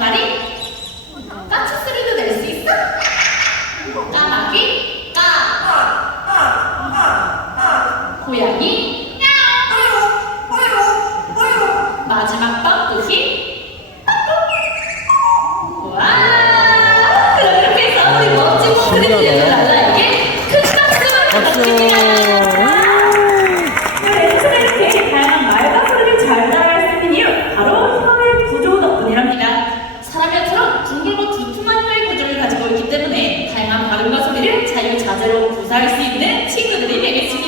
병아리 까치 소리도 낼 수 있어? 까마귀? 까. 고양이 자유자재로 구사할 수 있는 친구들이 되겠습니다